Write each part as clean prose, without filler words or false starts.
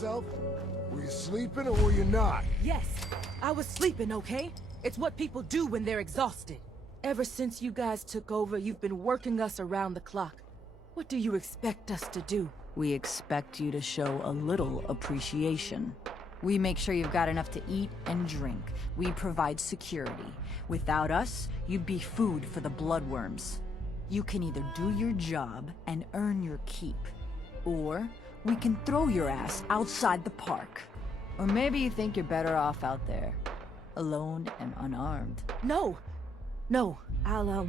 yourself? Were you sleeping or were you not? Yes, I was sleeping, okay? It's what people do when they're exhausted. Ever since you guys took over, you've been working us around the clock. What do you expect us to do? We expect you to show a little appreciation. We make sure you've got enough to eat and drink. We provide security. Without us, you'd be food for the bloodworms. You can either do your job and earn your keep, or we can throw your ass outside the park. Or maybe you think you're better off out there, alone and unarmed. No, I'll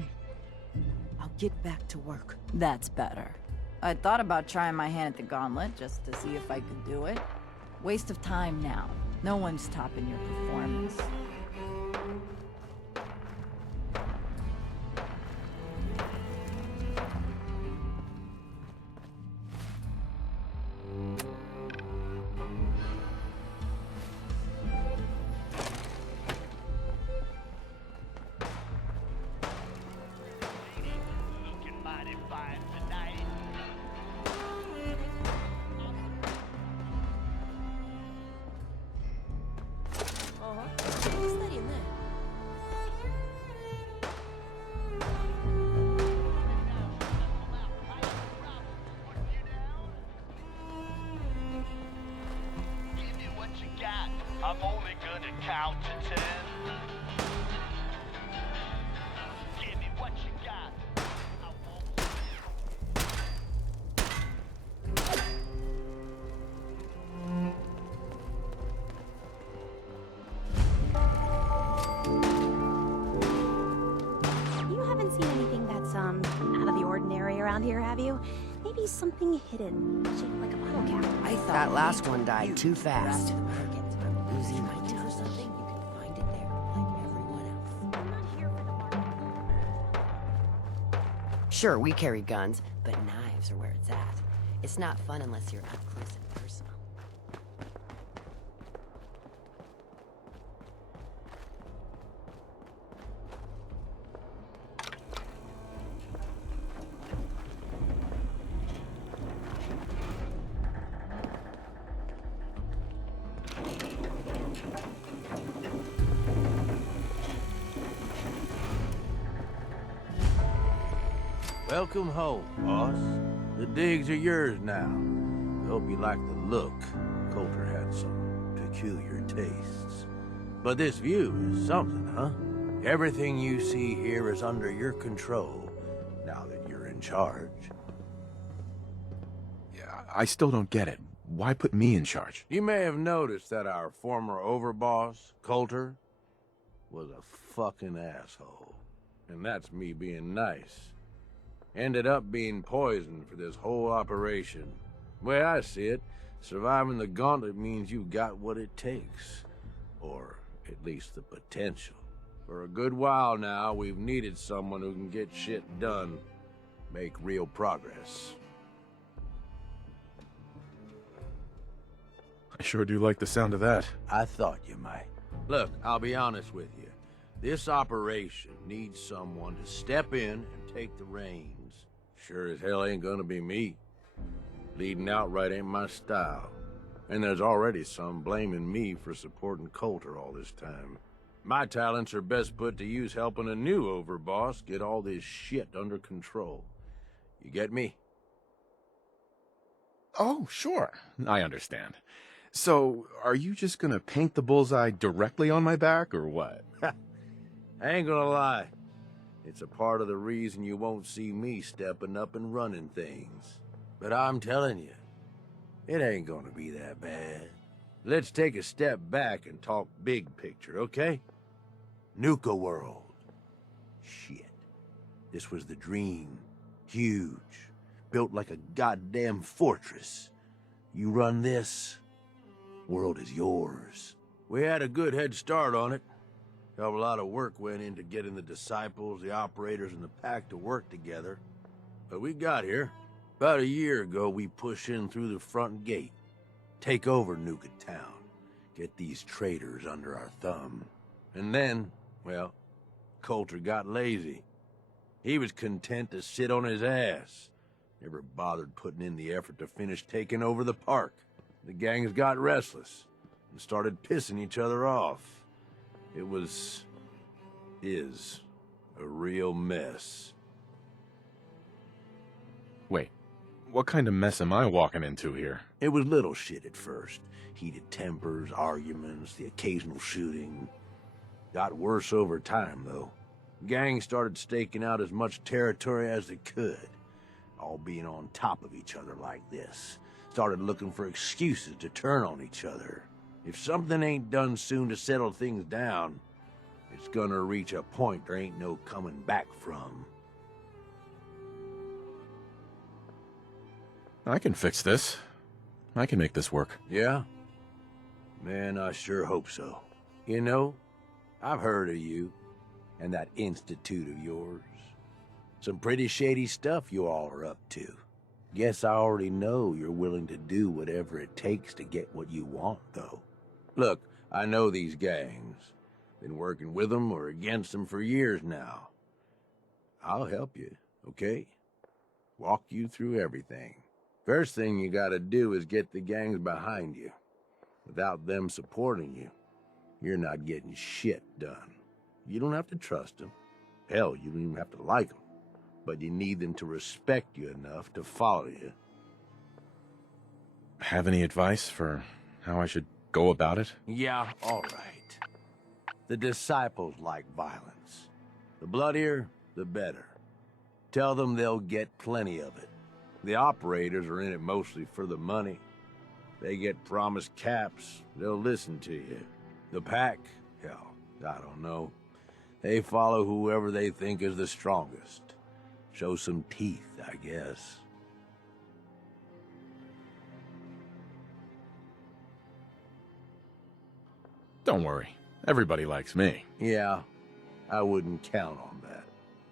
get back to work. That's better. I thought about trying my hand at the gauntlet just to see if I could do it. Waste of time now. No one's topping your performance. I'm only gonna count to 10. Give me what you got. I won't. You haven't seen anything that's out of the ordinary around here, have you? Maybe something hidden, shaped like a bottle cap. I thought that last one died too fast. Losing my temper. Something you can find it there, like everyone else. I'm not here for the market. Sure, we carry guns, but knives are where it's at. It's not fun unless you're up close and personal. Welcome home, boss. The digs are yours now. Hope you like the look. Coulter had some peculiar tastes. But this view is something, huh? Everything you see here is under your control, now that you're in charge. Yeah, I still don't get it. Why put me in charge? You may have noticed that our former overboss, Coulter, was a fucking asshole. And that's me being nice. Ended up being poisoned for this whole operation. The way I see it, surviving the gauntlet means you got what it takes. Or at least the potential. For a good while now, we've needed someone who can get shit done. Make real progress. I sure do like the sound of that. I thought you might. Look, I'll be honest with you. This operation needs someone to step in and take the reins. Sure as hell ain't gonna be me. Leading outright ain't my style. And there's already some blaming me for supporting Coulter all this time. My talents are best put to use helping a new overboss get all this shit under control. You get me? Oh, sure. I understand. So, are you just gonna paint the bullseye directly on my back, or what? I ain't gonna lie. It's a part of the reason you won't see me stepping up and running things. But I'm telling you, it ain't gonna be that bad. Let's take a step back and talk big picture, okay? Nuka World. Shit. This was the dream. Huge. Built like a goddamn fortress. You run this, world is yours. We had a good head start on it. A lot of work went into getting the disciples, the operators, and the pack to work together. But we got here. About a year ago, we pushed in through the front gate. Take over Nuka Town. Get these traitors under our thumb. And then, well, Coulter got lazy. He was content to sit on his ass. Never bothered putting in the effort to finish taking over the park. the gangs got restless and started pissing each other off. It is a real mess. Wait, what kind of mess am I walking into here? It was little shit at first. Heated tempers, arguments, the occasional shooting. Got worse over time, though. Gangs started staking out as much territory as they could, all being on top of each other like this. Started looking for excuses to turn on each other. If something ain't done soon to settle things down, it's gonna reach a point there ain't no coming back from. I can fix this. I can make this work. Yeah? Man, I sure hope so. You know, I've heard of you and that institute of yours. Some pretty shady stuff you all are up to. Guess I already know you're willing to do whatever it takes to get what you want, though. Look, I know these gangs. Been working with them or against them for years now. I'll help you, okay? Walk you through everything. First thing you gotta do is get the gangs behind you. Without them supporting you, you're not getting shit done. You don't have to trust them. Hell, you don't even have to like them. But you need them to respect you enough to follow you. Have any advice for how I should go about it? Yeah, all right. The disciples like violence. The bloodier, the better. Tell them they'll get plenty of it. The operators are in it mostly for the money. They get promised caps, they'll listen to you. The pack, hell, I don't know. They follow whoever they think is the strongest. Show some teeth, I guess. Don't worry. Everybody likes me. Yeah, I wouldn't count on that.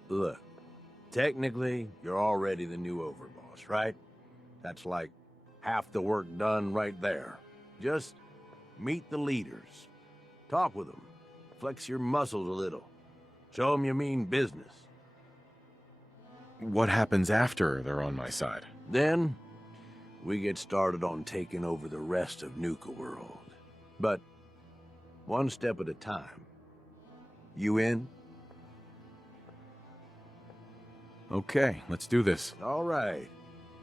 Look, technically, you're already the new overboss, right? That's like half the work done right there. Just meet the leaders. Talk with them. Flex your muscles a little. Show them you mean business. What happens after they're on my side? Then, we get started on taking over the rest of Nuka World. But, one step at a time. You in? Okay, let's do this. All right.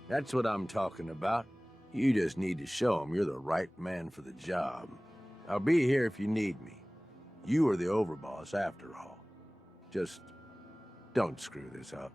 That's what I'm talking about. You just need to show them you're the right man for the job. I'll be here if you need me. You are the overboss after all. Just don't screw this up.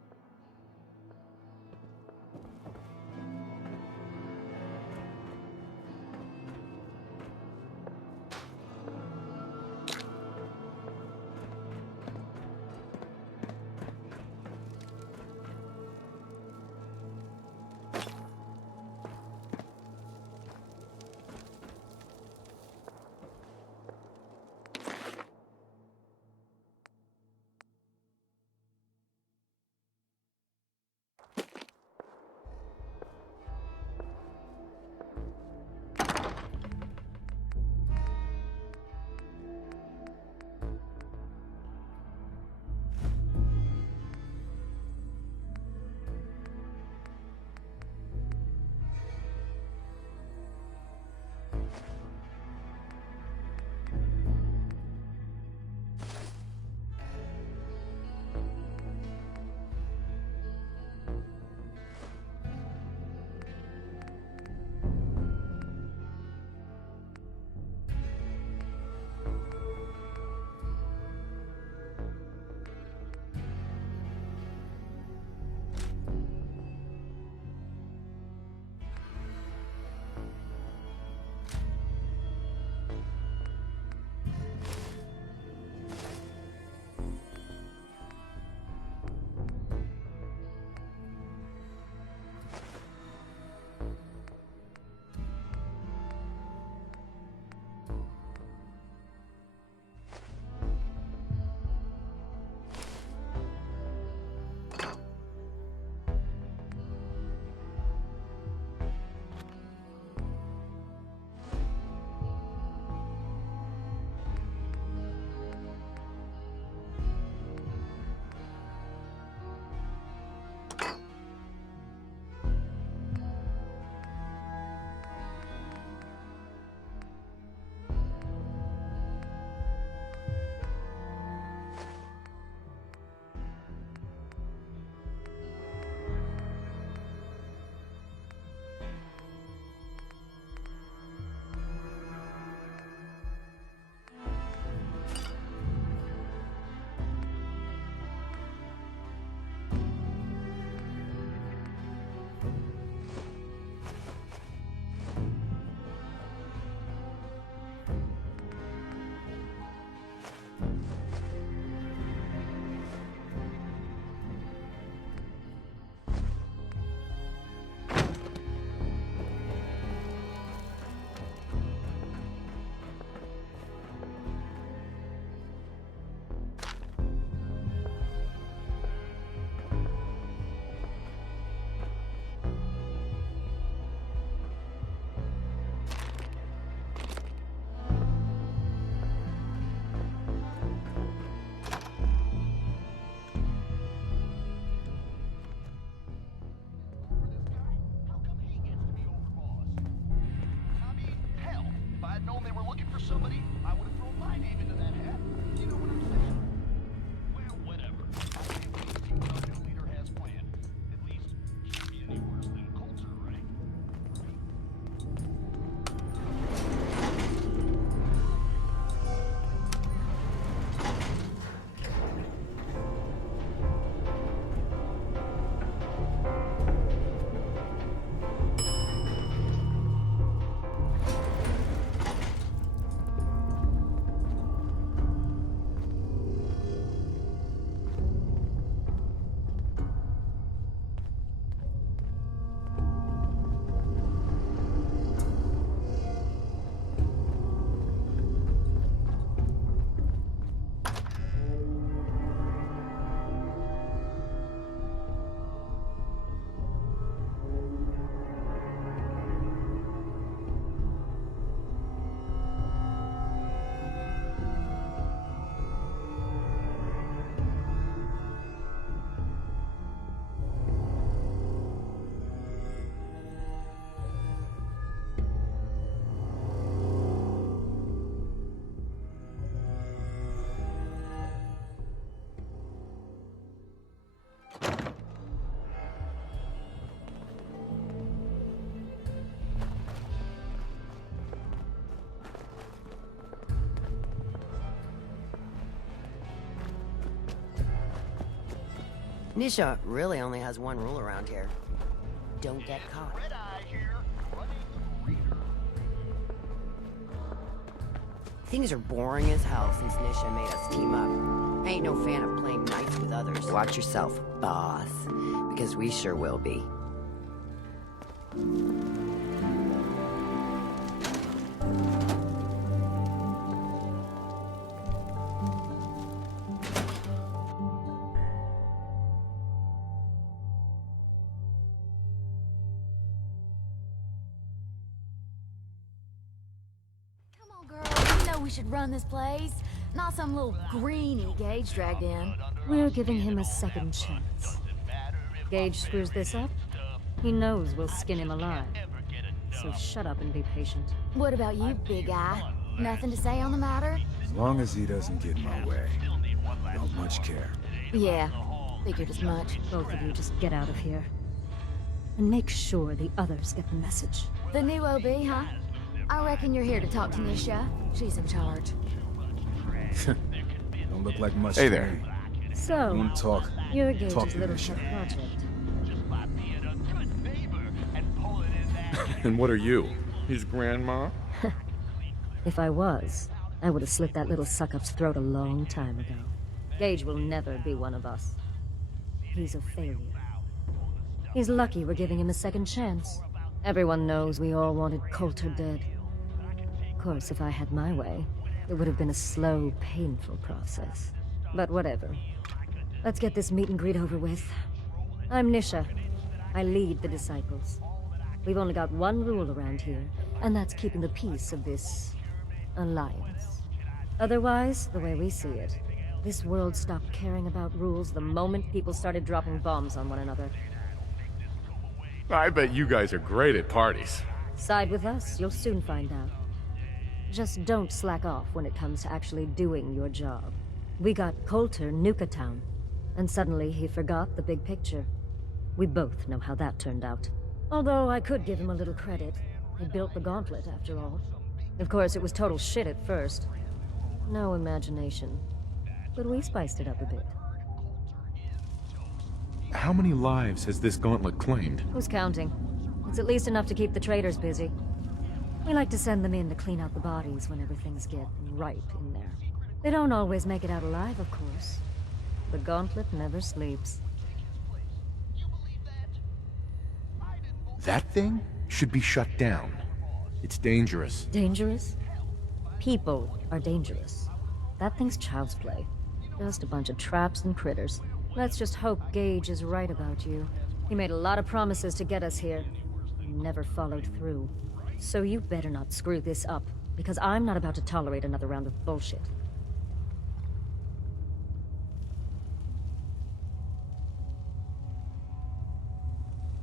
Nisha really only has one rule around here. Don't get caught. Things are boring as hell since Nisha made us team up. I ain't no fan of playing nice with others. Watch yourself, boss. Because we sure will be. We should run this place, not some little greenie Gage dragged in. We're giving him a second chance. Gage screws this up, he knows we'll skin him alive. So shut up and be patient. What about you, big guy? Nothing to say on the matter? As long as he doesn't get in my way. Don't much care. Yeah, figured as much. Both of you just get out of here. And make sure the others get the message. The new OB, huh? I reckon you're here to talk to Nisha. She's in charge. Don't look like much Hey to there. me. So, Want to talk? you're Talk Gage's to little Nisha. pet project. And what are you? His grandma? If I was, I would have slit that little suck-up's throat a long time ago. Gage will never be one of us. He's a failure. He's lucky we're giving him a second chance. Everyone knows we all wanted Coulter dead. Of course, if I had my way, it would have been a slow, painful process. But whatever. Let's get this meet and greet over with. I'm Nisha. I lead the Disciples. We've only got one rule around here, and that's keeping the peace of this alliance. Otherwise, the way we see it, this world stopped caring about rules the moment people started dropping bombs on one another. I bet you guys are great at parties. Side with us, you'll soon find out. Just don't slack off when it comes to actually doing your job. We got Coulter Nuka Town, and suddenly he forgot the big picture. We both know how that turned out. Although I could give him a little credit. He built the gauntlet, after all. Of course, it was total shit at first. No imagination. But we spiced it up a bit. How many lives has this gauntlet claimed? Who's counting? It's at least enough to keep the traders busy. We like to send them in to clean out the bodies whenever things get ripe in there. They don't always make it out alive, of course. The gauntlet never sleeps. That thing should be shut down. It's dangerous. Dangerous? People are dangerous. That thing's child's play. Just a bunch of traps and critters. Let's just hope Gage is right about you. He made a lot of promises to get us here. And never followed through. So you better not screw this up, because I'm not about to tolerate another round of bullshit.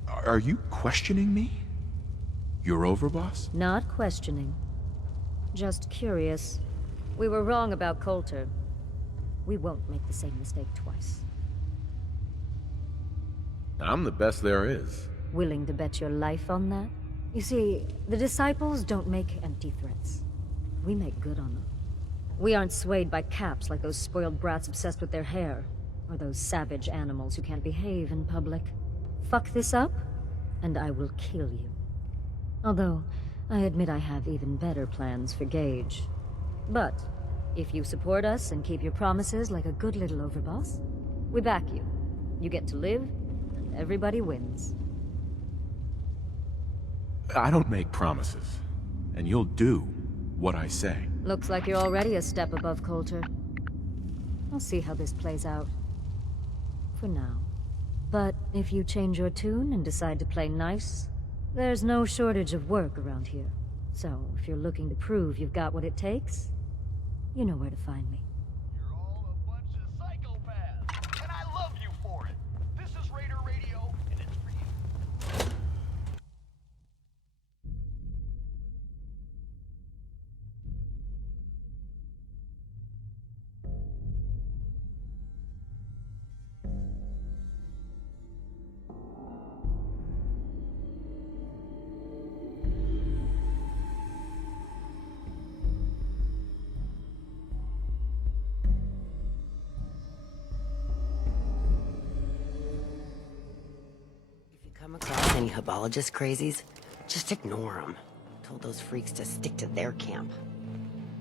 Are you questioning me? You're over, boss? Not questioning. Just curious. We were wrong about Coulter. We won't make the same mistake twice. I'm the best there is. Willing to bet your life on that? You see, the Disciples don't make empty threats. We make good on them. We aren't swayed by caps like those spoiled brats obsessed with their hair, or those savage animals who can't behave in public. Fuck this up, and I will kill you. Although, I admit I have even better plans for Gage. But, if you support us and keep your promises like a good little overboss, we back you. You get to live, and everybody wins. I don't make promises, and you'll do what I say. Looks like you're already a step above Coulter. I'll see how this plays out. For now. But if you change your tune and decide to play nice, there's no shortage of work around here. So, if you're looking to prove you've got what it takes, you know where to find me. You're all a bunch of psychopaths, and I love you for it. This is Raider Radio, and it's for you. Come across any hebologist crazies? Just ignore them. Told those freaks to stick to their camp.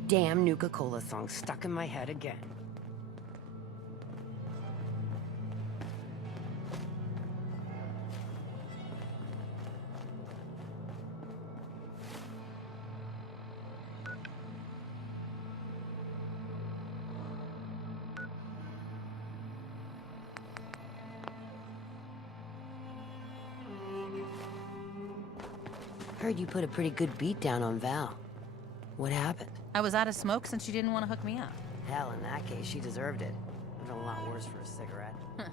Damn Nuka-Cola song stuck in my head again. Heard you put a pretty good beat down on Val. What happened? I was out of smoke since you didn't want to hook me up. Hell, in that case, she deserved it. I've done a lot worse for a cigarette. I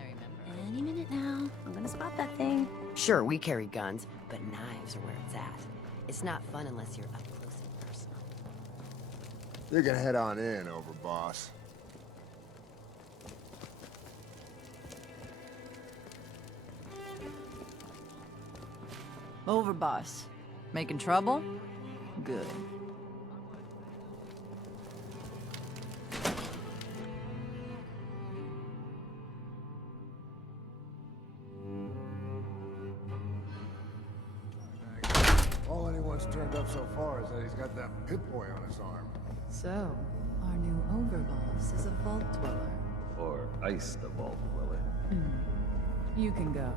remember. Any minute now. I'm gonna spot that thing. Sure, we carry guns, but knives are where it's at. It's not fun unless you're up close and personal. You can head on in, overboss. Overboss. Making trouble? Good. All anyone's turned up so far is that he's got that Pip-Boy on his arm. So, our new overboss is a vault dweller. Or ice the vault dweller. You can go.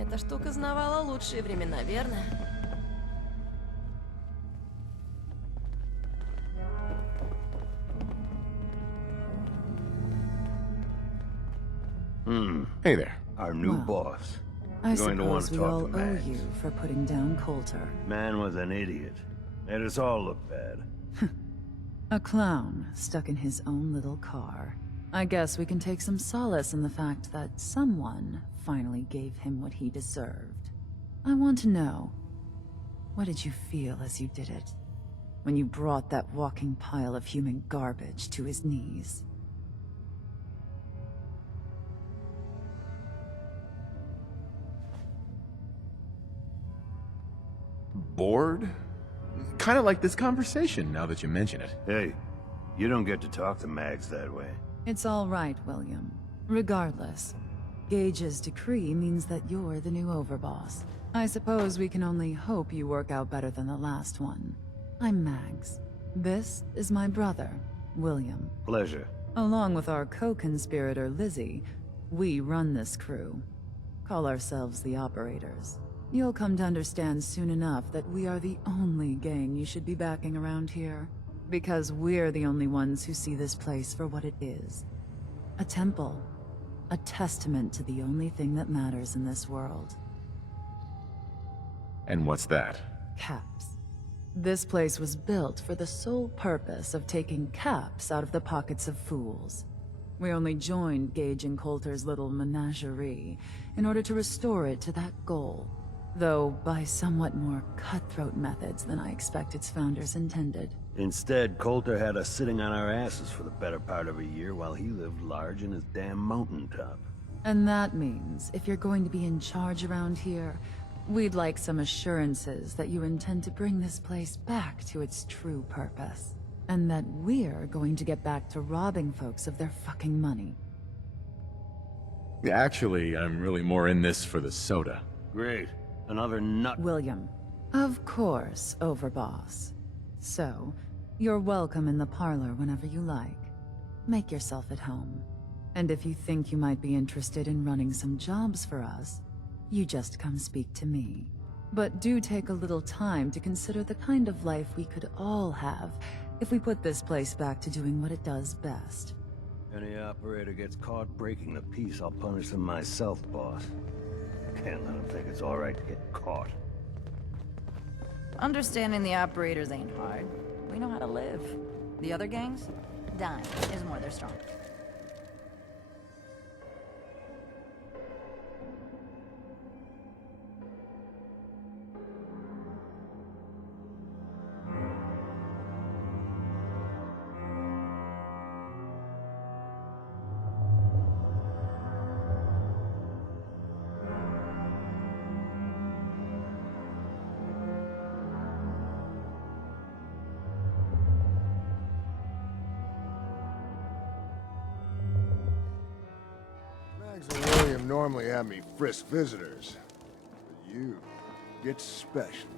Эта штука знавала лучшие времена, верно? Hey there. Our new boss. I You're going to want suppose to we talk all to owe Max. you for putting down Coulter. Man was an idiot. Made us all look bad. A clown stuck in his own little car. I guess we can take some solace in the fact that someone finally gave him what he deserved. I want to know, what did you feel as you did it? When you brought that walking pile of human garbage to his knees? Bored? Kind of like this conversation, now that you mention it. Hey, you don't get to talk to Mags that way. It's all right, William. Regardless, Gage's decree means that you're the new overboss. I suppose we can only hope you work out better than the last one. I'm Mags. This is my brother, William. Pleasure. Along with our co-conspirator, Lizzie, we run this crew. Call ourselves the Operators. You'll come to understand soon enough that we are the only gang you should be backing around here. Because we're the only ones who see this place for what it is. A temple. A testament to the only thing that matters in this world. And what's that? Caps. This place was built for the sole purpose of taking caps out of the pockets of fools. We only joined Gage and Coulter's little menagerie in order to restore it to that goal. Though by somewhat more cutthroat methods than I expect its founders intended. Instead, Coulter had us sitting on our asses for the better part of a year while he lived large in his damn mountaintop. And that means, if you're going to be in charge around here, we'd like some assurances that you intend to bring this place back to its true purpose. And that we're going to get back to robbing folks of their fucking money. Actually, I'm really more in this for the soda. Great. Another nut. William. Of course, Overboss. So, you're welcome in the parlor whenever you like. Make yourself at home. And if you think you might be interested in running some jobs for us, you just come speak to me. But do take a little time to consider the kind of life we could all have if we put this place back to doing what it does best. Any operator gets caught breaking the peace, I'll punish them myself, boss. Can't let them think it's alright to get caught. Understanding the operators ain't hard. We know how to live. The other gangs? Dime is more their strong. normally have me frisk visitors. But you get special.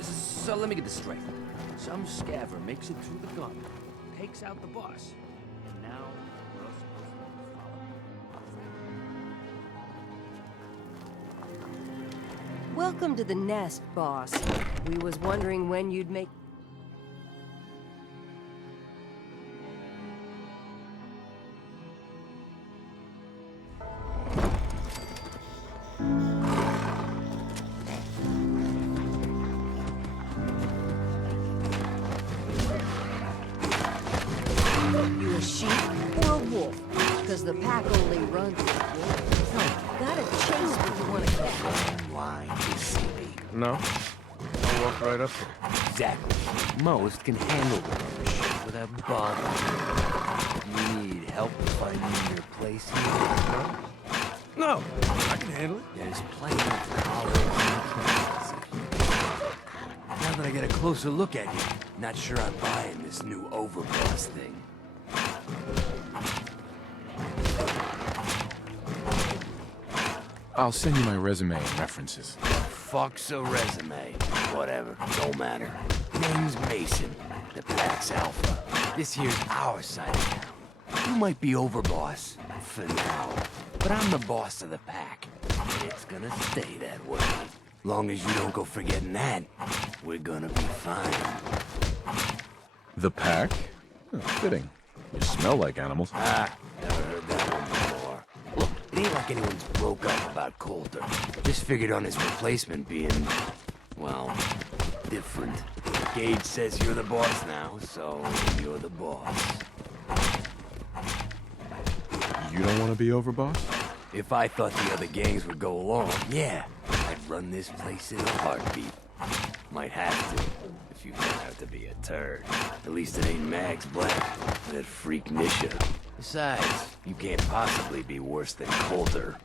So let me get this straight. Some scaver makes it through the gauntlet, takes out the boss, and now we're all supposed to follow. Welcome to the nest, boss. We was wondering when you'd make... You a sheep or a wolf? Because the pack only runs with wolves. No, gotta chase what you want to catch. Line is silly. No? I'll walk right up there. Exactly. Most can handle the rubbish without bothering. You need help finding your place here? No, I can handle it. There's plenty of college and classes. Now that I get a closer look at you, not sure I'm buying this new overboss thing. I'll send you my resume and references. Fuck's a resume. Whatever, don't matter. Name's Mason, the pack's alpha. This here's our side of town. You might be overboss, for now, but I'm the boss of the pack, and it's gonna stay that way. Long as you don't go forgetting that, we're gonna be fine. The pack? Oh, fitting. You smell like animals. Ah, never heard that one before. Look, it ain't like anyone's broke up about Coulter. Just figured on his replacement being, well, different. Gage says you're the boss now, so you're the boss. You don't want to be overboss? If I thought the other gangs would go along, yeah, I'd run this place in a heartbeat. Might have to, if you turn out to be a turd. At least it ain't Mags Black, that freak Nisha. Besides, you can't possibly be worse than Coulter.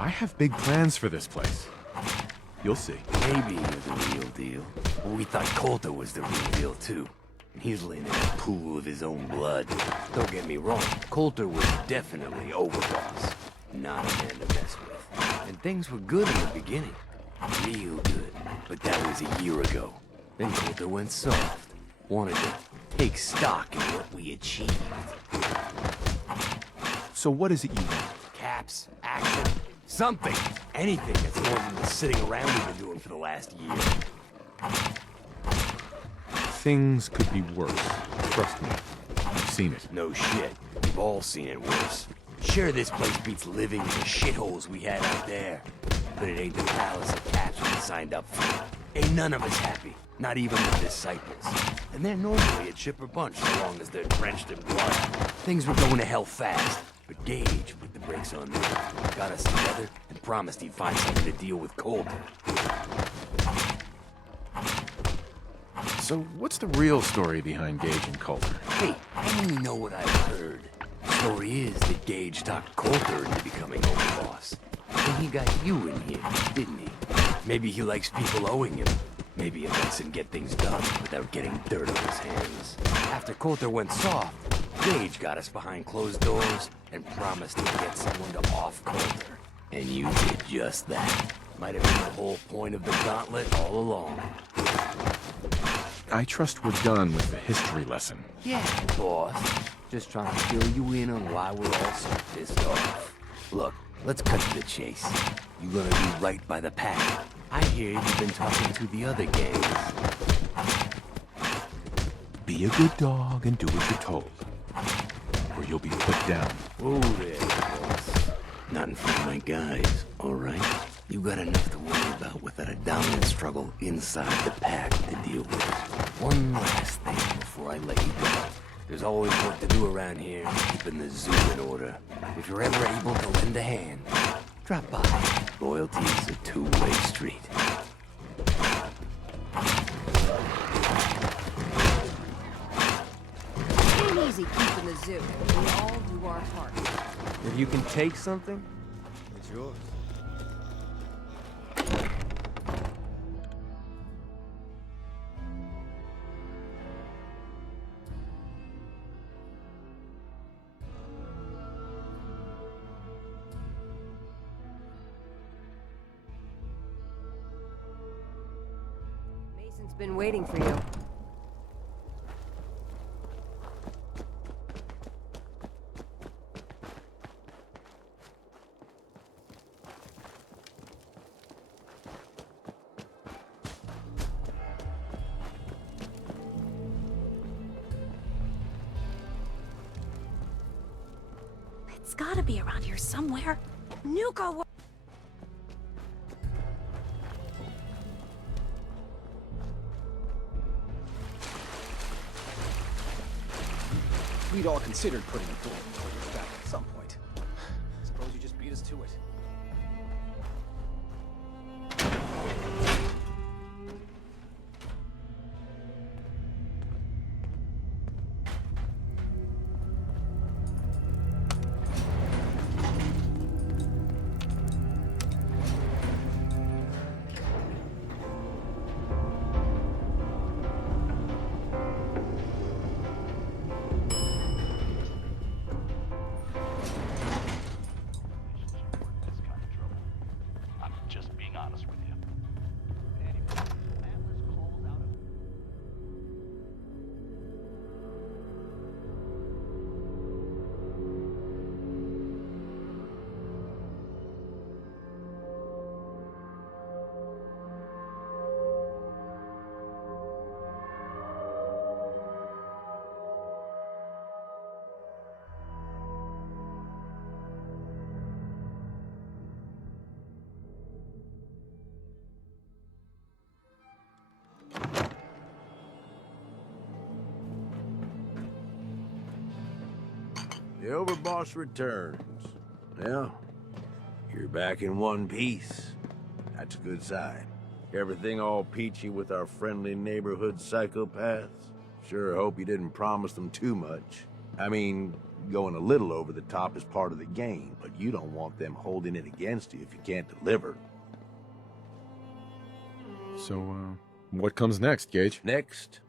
I have big plans for this place. You'll see. Maybe you're the real deal. Well, we thought Coulter was the real deal, too. He's laying in a pool of his own blood. Don't get me wrong, Coulter was definitely overboss. Not a man to mess with. And things were good in the beginning. Real good. But that was a year ago. Then Coulter went soft. Wanted to take stock in what we achieved. So what is it you want? Caps, action, something. Anything that's more than the sitting around we've been doing for the last year. Things could be worse. Trust me. I've seen it. No shit. We've all seen it worse. Sure, this place beats living in the shitholes we had out there. But it ain't the palace of caps we signed up for. Ain't none of us happy. Not even the disciples. And they're normally a chipper bunch so long as they're drenched in blood. Things were going to hell fast. But Gage put the brakes on them. Got us together and promised he'd find something to deal with Coulter. So what's the real story behind Gage and Coulter? Hey, I only know what I've heard. The story is that Gage talked Coulter into becoming overboss. And he got you in here, didn't he? Maybe he likes people owing him. Maybe it lets him get things done without getting dirt on his hands. After Coulter went soft, Gage got us behind closed doors and promised he'd get someone to off Coulter. And you did just that. Might have been the whole point of the gauntlet all along. I trust we're done with the history lesson. Yeah, boss. Just trying to fill you in on why we're all so pissed off. Look, let's cut to the chase. You gonna do right by the pack. I hear you've been talking to the other gangs. Be a good dog and do what you're told, or you'll be put down. Whoa there, boss. Not in front of my guys, all right? You got enough to worry about without a dominant struggle inside the pack to deal with. One last thing before I let you go. There's always work to do around here, keeping the zoo in order. If you're ever able to lend a hand, drop by. Loyalty's a two-way street. the zoo. We all do our part. If you can take something, it's yours. Mason's been waiting for you. It's gotta be around here somewhere. Nuka. We'd all considered putting a door between your back at some point. Suppose you just beat us to it. The overboss returns. Well, you're back in one piece. That's a good sign. Everything all peachy with our friendly neighborhood psychopaths? Sure hope you didn't promise them too much. I mean, going a little over the top is part of the game, but you don't want them holding it against you if you can't deliver. So, what comes next, Gage? Next,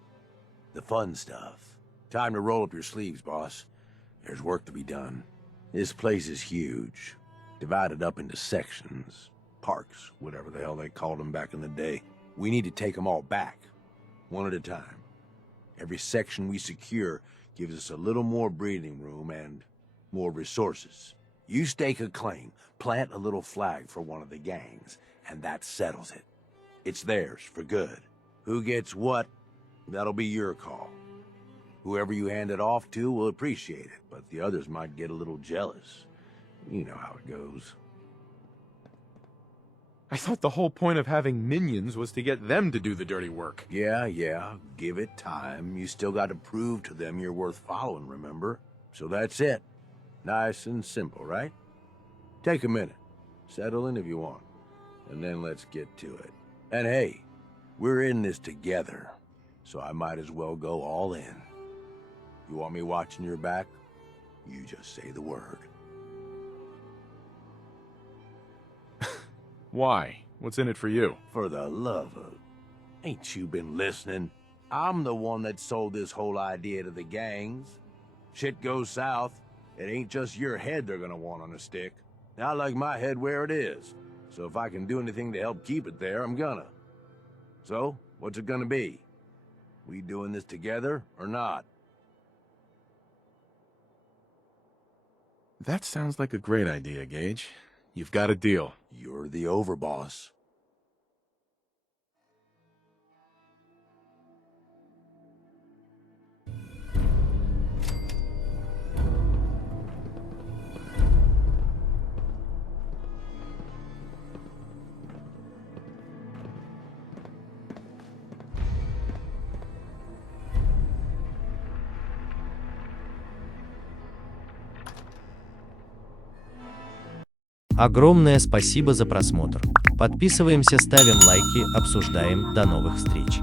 the fun stuff. Time to roll up your sleeves, boss. There's work to be done. This place is huge, divided up into sections, parks, whatever the hell they called them back in the day. We need to take them all back, one at a time. Every section we secure gives us a little more breathing room and more resources. You stake a claim, plant a little flag for one of the gangs, and that settles it. It's theirs for good. Who gets what, that'll be your call. Whoever you hand it off to will appreciate it, but the others might get a little jealous. You know how it goes. I thought the whole point of having minions was to get them to do the dirty work. Yeah, give it time. You still got to prove to them you're worth following, remember? So that's it. Nice and simple, right? Take a minute. Settle in if you want. And then let's get to it. And hey, we're in this together, so I might as well go all in. You want me watching your back? You just say the word. Why? What's in it for you? For the love of... Ain't you been listening? I'm the one that sold this whole idea to the gangs. Shit goes south, it ain't just your head they're gonna want on a stick. I like my head where it is, so if I can do anything to help keep it there, I'm gonna. So, what's it gonna be? We doing this together or not? That sounds like a great idea, Gage. You've got a deal. You're the overboss. Огромное спасибо за просмотр. Подписываемся, ставим лайки, обсуждаем. До новых встреч.